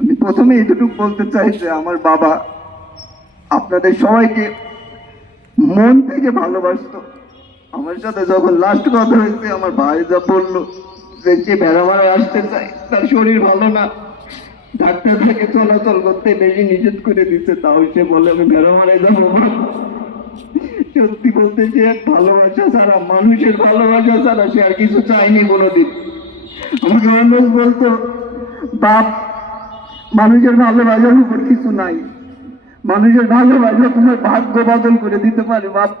আমি প্রথমে এতটুকু বলতে চাই যে আমার বাবা আপনাদের সবাইকে মন থেকে ভালোবাসতো। আমার সাথে যখন লাস্ট কথা হয়েছে, আমার ভাই যা বললো যে যে বেড়ামারায় আসতে চায় তার শরীর ভালো না, ডাক্তার থেকে চলাচল করতে বেশি নিষেধ করে দিচ্ছে, তাও সে বলে আমি বেড়ামারায় যাবো। সত্যি বলতে যে ভালোবাসা ছাড়া, মানুষের ভালোবাসা ছাড়া সে আর কিছু চায়নি কোনোদিন। আমাকে মানুষ বলতো, বাপ মানুষের ভালোবাসার উপর কিছু নাই, মানুষের ভালোবাসা তোমার ভাগ্য বদল করে দিতে পারে বাপ।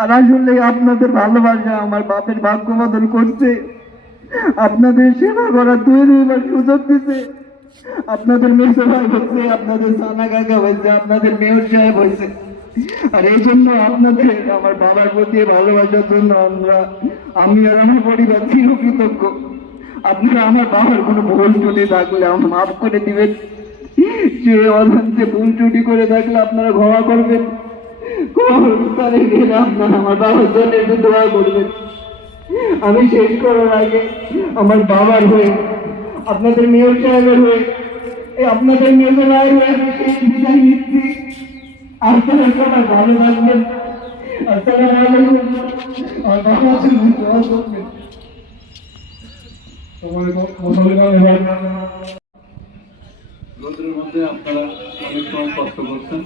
আর আসলে আপনাদের ভালোবাসা আমার বাপের ভাগ্য বদল করছে, আপনাদের সেবা করার তৈরি হবার সুযোগ দিছে। আপনাদের মেসো ভাই হচ্ছে, আপনাদের সানা কাকা হয়েছে, আপনাদের মেয়র সাহেব হয়েছে। আর এই জন্য আপনাদের আমার বাবার প্রতি ভালোবাসার জন্য আমি আর আমার পরিবার চিরকৃতজ্ঞ। আপনারা আমার বাবার কোনো ভুল ত্রুটি থাকলে আমার মাফ করে দিবেন, যে অজান্তে ভুল ত্রুটি করে থাকলে আপনারা ক্ষমা করবেন। কবরস্থানে গেলে আপনারা আমার বাবার জন্য একটু দোয়া করবেন। আমি শেষ করার আগে আমার বাবার হয়ে, আপনাদের মেয়র সাহেবের হয়ে, আপনাদের মেয়র হয়ে আমি শেষ বিদায় নিচ্ছি। আপনারা সবাই ভালো থাকবেন। আসসালামু আলাইকুম। আর বাবা আছেন, দোয়া করবেন। রোদের মধ্যে আপনারা অনেক সময় কষ্ট করছেন,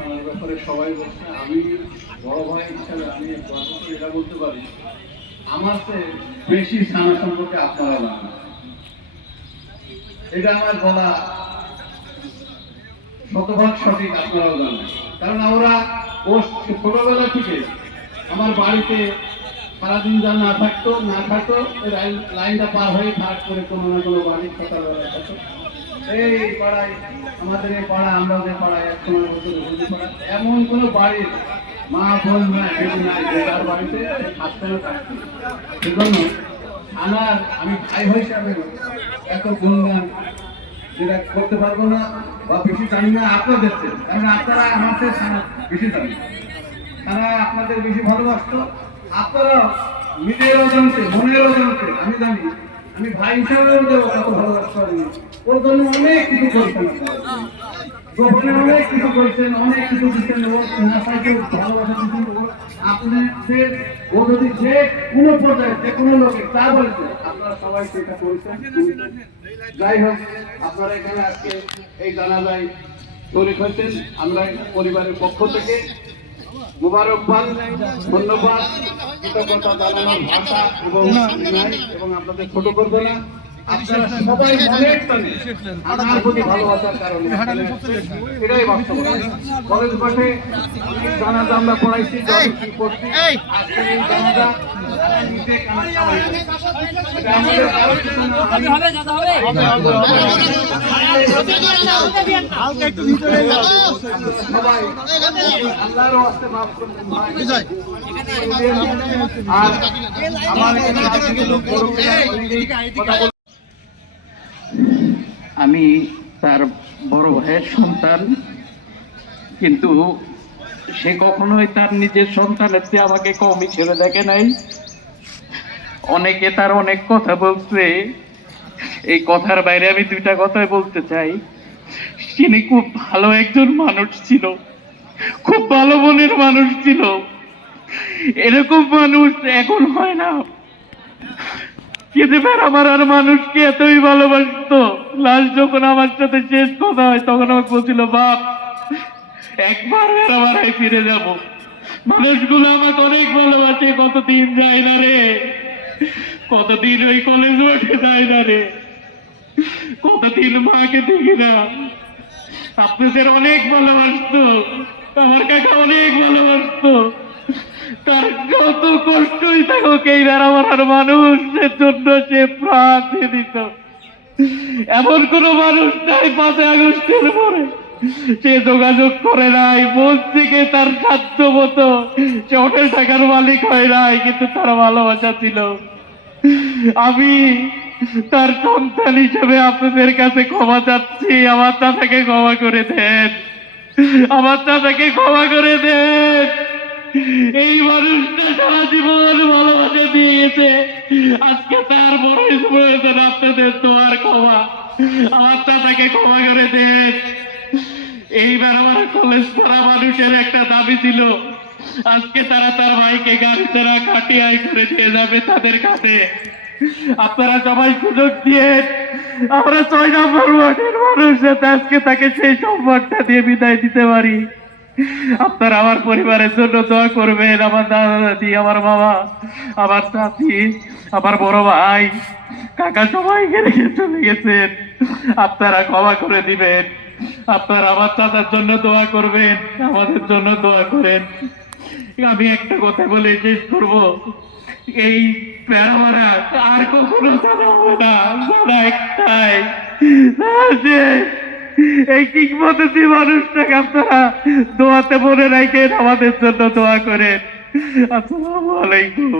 আমার ব্যাপারে সবাই বলছে। আমি বড় ভাই হিসাবে আমি গর্ব করে এটা বলতে পারি, আমার চেয়ে বেশি সানা সম্পর্কে আপনারা জানেন। এটা আমার বলা শতভাগ সঠিক, আপনারাও জানেন। কারণ আমরা ছোটবেলা থেকে আমার বাড়িতে সারাদিন যা না থাকতো লাইনটা পার হয়ে থাক করে কোনো না কোনো বাড়ির সকালবেলা থাকতো। এই পাড়ায়, আমাদের এই পাড়া, আমরা যে পাড়ায় এক সময় বলতে পাড়া, এমন কোনো বাড়ির মা বোন না তার বাড়িতে থাকতে না থাকতো। সেজন্য আমি ভাই হিসাবে এত গুণগান যেটা করতে পারবো না বা বেশি জানি না আপনাদের, কারণ আপনারা আমার বেশি জানেন, তারা আপনাদের বেশি ভালোবাসতো। আপনারা নিজের অজান্তে, মনের অজান্তে, আমি জানি আমি ভাই হিসাবেও দেবো কত ভালোবাসতে পারিনি। ওর জন্য অনেক কিছু করছেন, গোপনে অনেক কিছু করছেন, অনেক কিছু দিচ্ছেন, ভালোবাসা দিচ্ছেন। আপনাদের ও যদি যে কোনো পর্যায়ে যে কোনো লোকে তা বলছে, আপনারা সবাই সেটা করেছেন। যাই হোক, আপনারা এখানে আজকে এই জানাজায় শরীক হয়েছেন, আমরা পরিবারের পক্ষ থেকে মুবারকবাদ, ধন্যবাদ, কৃতজ্ঞতা জানানোর ভাষা এবং আপনাদের ছোট করবো না। আপনারা সবাই অনেক আমার প্রতি ভালোবাসার কারণে এটাই বাস্তব। কলেজ মাঠে জানাজা আমরা পড়াইছি, করছি। আজকে এই জানাজা আল্লাহর ওয়াস্তে মাফ করবেন ভাই। আর আমার আমি তার বড় ভাইয়ের সন্তান, কিন্তু সে কখনোই তার নিজের সন্তানের চেয়ে আমাকে কমই ছেড়ে দেখে নাই। অনেকে তার অনেক কথা বলছে, এই কথার বাইরে আমি দুইটা কথাই বলতে চাই। তিনি খুব ভালো একজন মানুষ ছিল, খুব ভালো মনের মানুষ ছিল। এরকম মানুষ এখন হয় না। আমার আর মানুষকে এতই ভালোবাসতো, লাস্ট যখন আমার সাথে শেষ কথা হয় তখন আমাকে বলছিল, বাপ একবার বেড়ামারায় ফিরে যাব। মানুষগুলো আমাকে অনেক ভালোবাসে, কতদিন যায় না রে, কতদিন ওই কলেজ মাঠে যায় না রে, কতদিন মাকে দেখি না। আপনাদের অনেক ভালোবাসতো, আমার কাকা অনেক ভালোবাসতো। তার যত কষ্টই থাকুক এই বেড়ামারার মানুষের জন্য সে প্রাণ দিয়ে দিত। এমন কোন মানুষ নাই 5 আগস্টের পরে সে যোগাযোগ করে নাই, মসজিদে তার সাধ্য মতো সে হোটেল টাকার মালিক হয় নাই, কিন্তু তার ভালোবাসা ছিল। আমি তার সন্তান হিসেবে আপনাদের কাছে ক্ষমা চাচ্ছি, আমার চাচাকে ক্ষমা করে দেন, আমার চাচাকে ক্ষমা করে দেন। এই মানুষটা সারা জীবন ভালোবাসা দিয়ে গেছে, আজকে তার বড় প্রয়োজন আপনাদের তোমার ক্ষমা। আমার চাচাকে ক্ষমা করে দেন। এইবার আমার কলেজ পড়া মানুষের একটা দাবি ছিল, আজকে তারা তার ভাইকে গাড়ি ছাড়া কাটিয়ায় করে নিয়ে যাবে তাদের কাছে। আপনারা সবাই সুযোগ দিয়ে আমরা 6 নম্বর ওয়ার্ডের মানুষ যাতে আজকে তাকে সেই সম্মানটা দিয়ে বিদায় দিতে পারি। আপনারা আমার পরিবারের জন্য দোয়া করবেন, আমার দাদা দাদি, আমার বাবা, আমার চাচি, আমার বড় ভাই, কাকা সবাইকে রেখে চলে গেছেন। আপনারা ক্ষমা করে দিবেন। আপনারা আমার চাচার জন্য দোয়া করবেন, আমাদের জন্য দোয়া করেন। আমি একটা কথা বলে শেষ করবো, এই প্যারামারা আর কখনো জানাবো না, জানা একটাই, যে এই কিংবদন্তি মানুষটাকে আপনারা দোয়াতে মনে রাখেন, আমাদের জন্য দোয়া করেন। আসসালামু আলাইকুম।